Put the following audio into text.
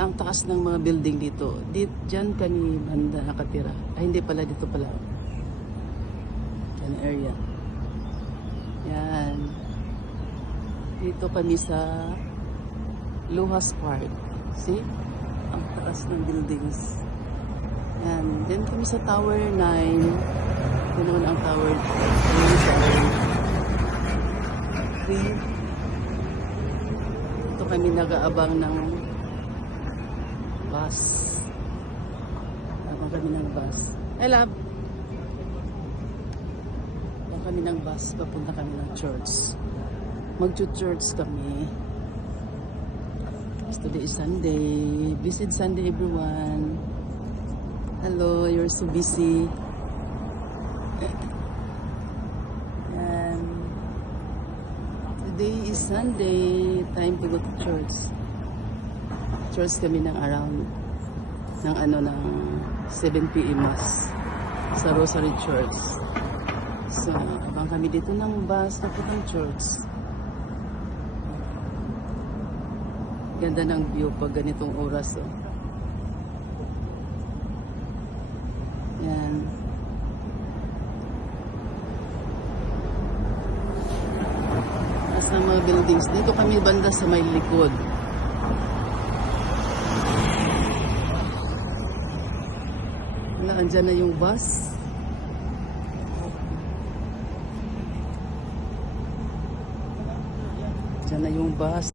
ang taas ng mga building dito. Diyan kami banda nakatira. Ay, hindi pala, dito pala. Yan area. Yan. Dito kami sa Luhas Park. See? Ang taas ng buildings. Yan. Then kami sa Tower 9. Ito naman ang Tower 3. Ito kami nag-aabang ng bus. Abang kami ng bus. I love. Abang kami ng bus. Papunta kami ng church. Mag-church kami. Today is Sunday. Visit Sunday, everyone. Hello, you're so busy. And today is Sunday. Time to go to church. Church kami ng around ng 7 p.m. Mass sa Rosary Church. So, abang kami dito ng bus na putang church. Ganda ng view pag ganitong oras. Oh. Yan. As ng mga buildings. Dito kami banda sa may likod. Wala, andyan na yung bus. Andyan na yung bus.